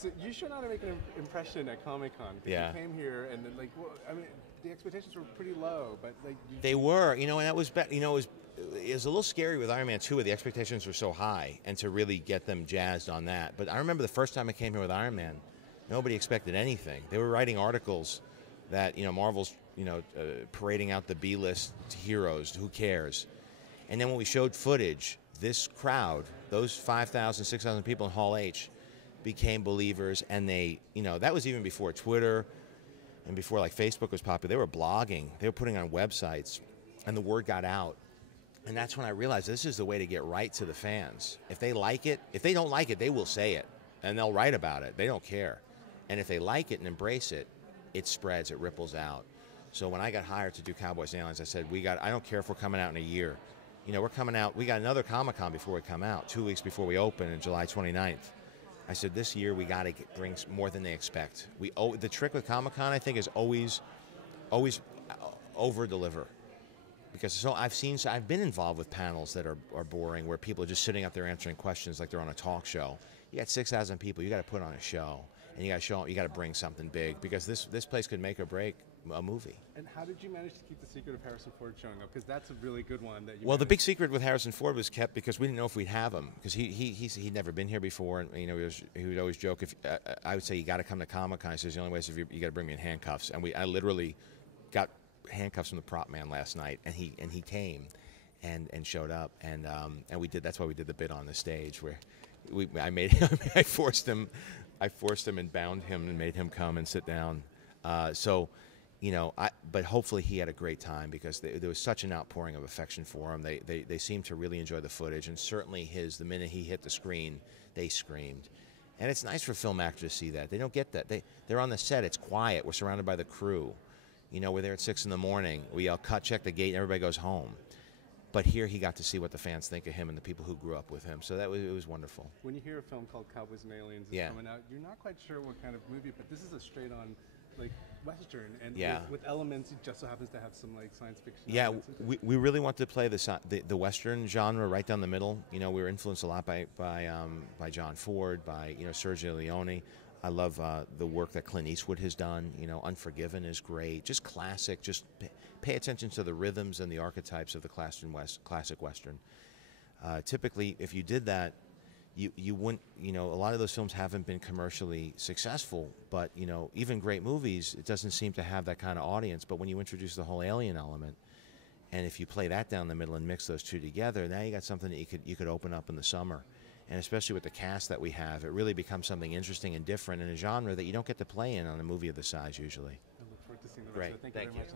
So you sure know how to make an impression at Comic-Con. Yeah. You came here and then, like, well, I mean, the expectations were pretty low, but like they were, and that was, it was a little scary with Iron Man 2 where the expectations were so high, and to really get them jazzed on that. But I remember the first time I came here with Iron Man, nobody expected anything. They were writing articles that Marvel's parading out the B-list heroes. Who cares? And then when we showed footage, this crowd, those 5,000, 6,000 people in Hall H, became believers, and they, that was even before Twitter and before like Facebook was popular. They were blogging, they were putting on websites, and the word got out. And that's when I realized this is the way to get right to the fans. If they like it, if they don't like it, they will say it, and they'll write about it. They don't care. And if they like it and embrace it, it spreads, it ripples out. So when I got hired to do Cowboys Aliens, I said, I don't care if we're coming out in a year. We're coming out, we got another Comic-Con before we come out, 2 weeks before we open on July 29th. I said, this year we got to bring more than they expect. The trick with Comic-Con, I think, is always over-deliver. Because I've been involved with panels that are boring, where people are just sitting up there answering questions like they're on a talk show. You got 6,000 people, you got to put on a show, and you got to bring something big, because this place could make or break a movie. And how did you manage to keep the secret of Harrison Ford showing up? Because that's a really good one. The big secret with Harrison Ford was kept because we didn't know if we'd have him, because he'd never been here before, and he would always joke, if I would say, you got to come to Comic-Con. He says, the only way is if you got to bring me in handcuffs. And I literally got handcuffs from the prop man last night, and he came and showed up, and we did. That's why we did the bit on the stage where I forced him and bound him and made him come and sit down. But hopefully he had a great time, because there was such an outpouring of affection for him. They seemed to really enjoy the footage, and certainly the minute he hit the screen, they screamed. And it's nice for film actors to see that. They don't get that. They're on the set. It's quiet. We're surrounded by the crew. We're there at 6 in the morning. We all check the gate, and everybody goes home. But here he got to see what the fans think of him and the people who grew up with him. So it was wonderful. When you hear a film called Cowboys and Aliens is coming out, you're not quite sure what kind of movie, but this is a straight-on, like, Western, and with elements. It just so happens to have some like science fiction. Yeah, we really want to play the Western genre right down the middle. We were influenced a lot by John Ford, by Sergio Leone. I love the work that Clint Eastwood has done. Unforgiven is great. Just classic. Just pay attention to the rhythms and the archetypes of the classic Western. Typically, if you did that, you wouldn't. A lot of those films haven't been commercially successful, but even great movies, it doesn't seem to have that kind of audience. But when you introduce the whole alien element, and if you play that down the middle and mix those two together, now you got something that you could open up in the summer. And especially with the cast that we have, it really becomes something interesting and different in a genre that you don't get to play in on a movie of this size usually. I look forward to seeing the rest of it. Thank you very much.